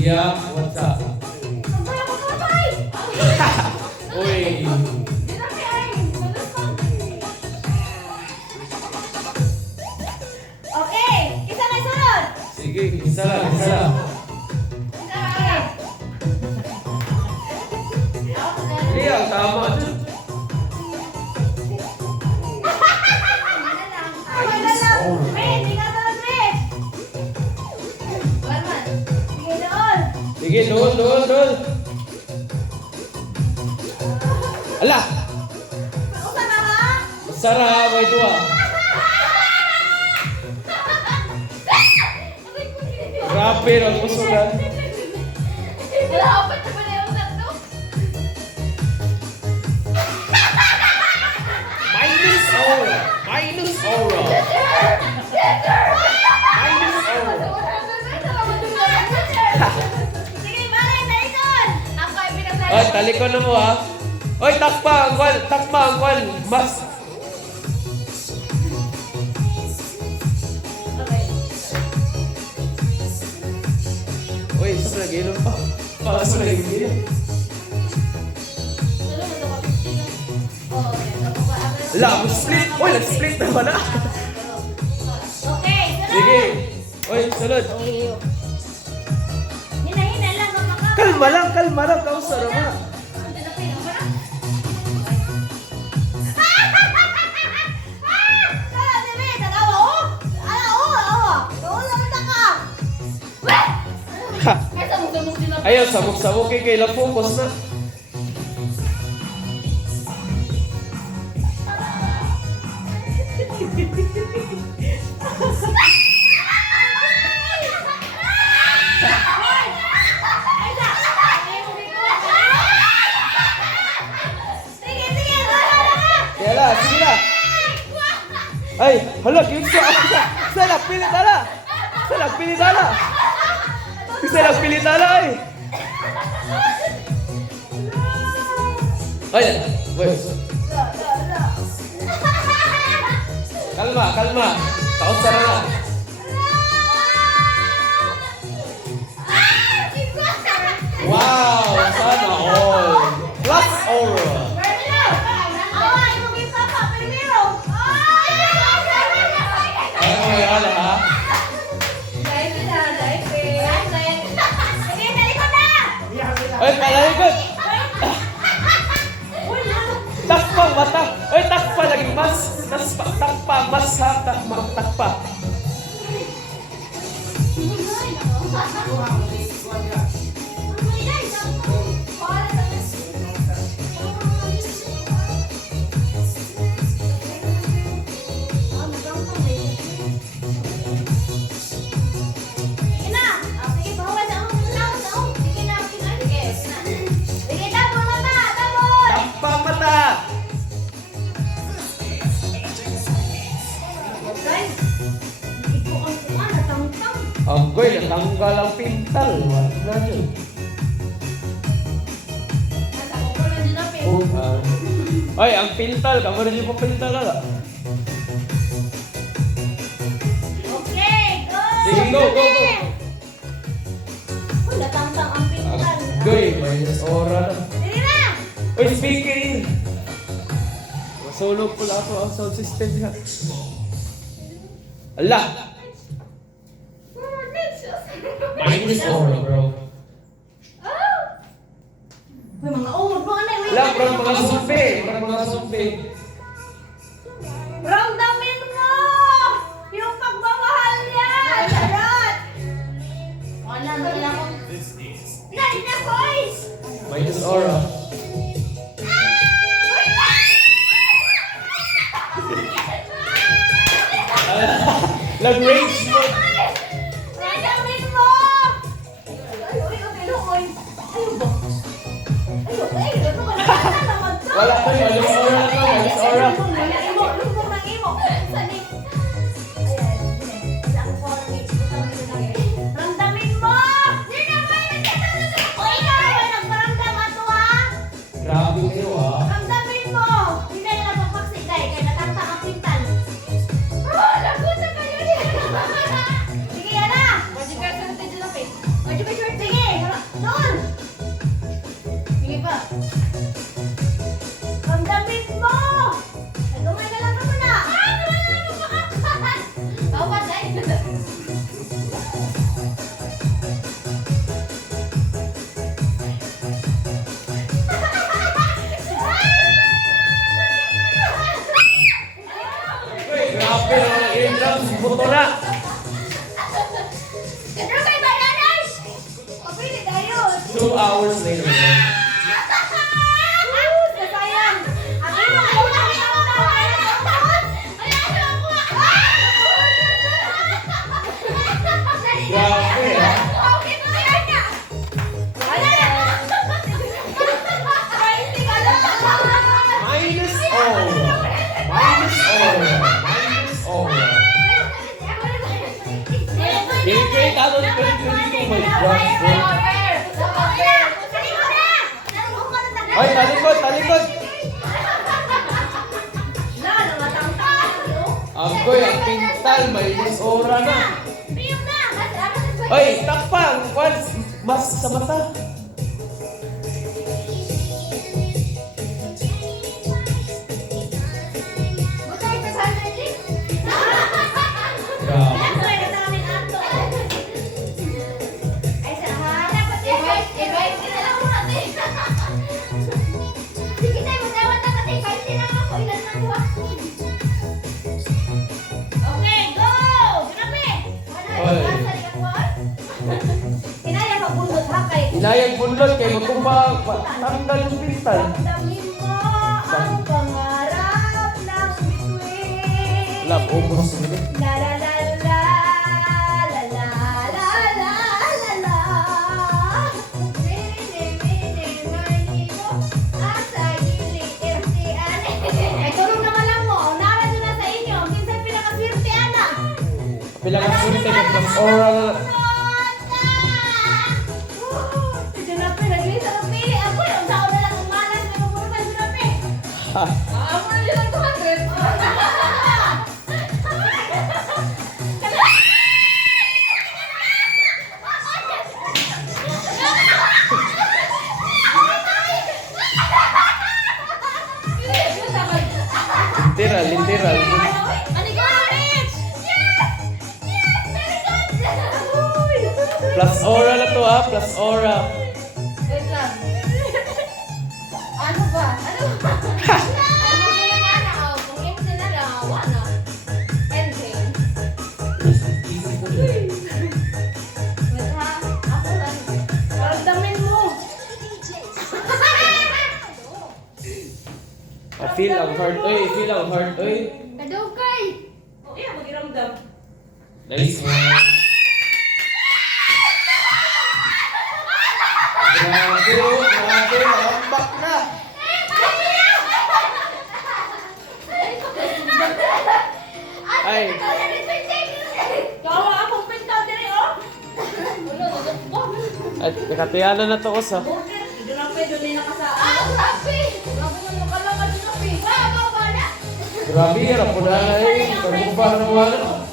Yeah, what's up? Uy. Okay, isa may sunod. Sige, isa lang, isa lang. Hindi, ang tama dun. Sige, doon, doon, doon. Ala! Sarap, may tuwa. Grabe, ang kusugan. Minus aura. Minus aura. Minus aura. Oy, talikon na mo ha. Oy, takpa ang kwal. Takpa ang kwal. Mas. Uy, isa na gilom pa. Pakas na gilom. Ala, split. Uy, nag-split naman na. Okay, Sige. Uy, sunod. hina-hina lang ang mga Kalma lang, kalma lang. Kausara mo na. Ayaw, sabok-sabok kay lang focus na. Kaya la, sige la. Ay, hala, kinsa. Sa nagpilit ala. Sa nagpilit ala. Sa nagpilit ala ay. Ay, wait. Kalma, kalma. Kausara na. Wow, sana all. Plus aura. Ay, ala ha. Ay, palalikod. Takpang mata. Ay, takpa lagi mas. Takpa, mas ha. Takpa. Takpang mata. Agoy, natanggal ang pintal. Wala na yun. Ay, ang pintal. Kamu rin yung pa pintal ala. Sige, go, go, go. Agoy, minus aura na. Uy, speaker in. Masulog pala ako ang sound system niya. Ala! Minus aura, bro. Ala, parang mga sumpi. Parang mga sumpi. Ramdamin mo yung pagmamahal niya! Charot! Wala na lang ako. Nari na, boys! Minus aura. Nag-rage mo. Ramdamin mo! Ay, okay, lukoy. Ayaw ba? Ayaw ba? Ayaw ba? Wala naman to. Wala pa yun. Minus aura na to. Minus aura. Lumbong ng imo. Sanin. Ramdamin mo! O ikaw ba nagparamdam ato ha? Grabe kayo ha. Ramdamin mo! Hindi na napapaksit dahil kaya natangta ang pintal. Oh, lagot na kayo niya! Sige, yan na! Sige! hours later. Sayang. Abi mo ko na Grabe ah. Minus aura. Minus aura. Minus aura. Kaya tatol 2022, my gosh, bro. Ay, talikod, talikod. Agoy, ang pintal, minus aura na. Ay, takpang. Once, mas sa mata. Grabe. Inayang bunlot kay magkumba tanggal yung pintal. Damdamin mo ang pangarap ng bituin. Wala, umos ulit. La la la la la la la la la la. Mini mini marino asa gili irtian. Ay tulong naman lang mo. Unaran nyo na sa inyo. Minsan pinakaswerte ana. Bilang ang sulit ay ng oral. Junape naglisa ng pili. Ako yung sao na lang umalas na yung puro Junape. Ha. Ako na lang 200. Literal, literal. Plus aura na to ah, plus aura. Wait lang. Ano ba? Ano ba? Ano kaya nga na? Kung yung sinala, wala. Ending. Wait ha? Ako lang. Paramdamin mo. Feel ang heart, oy. Feel ang heart, oy. Kadugay. O iya, magiramdam. Nice. Grabe, grabe. Lambak na. Ay. Kawa akong pintaw diri, oh. Wala, nagagpo. At nakatiyana na to ko sa. Bakit? Junape, doon din nakasaan. Ah, grabe! Grabe naman ka lang ka, Junape. Wala, wala. Grabe, rapo na eh. Kagumpa na wala.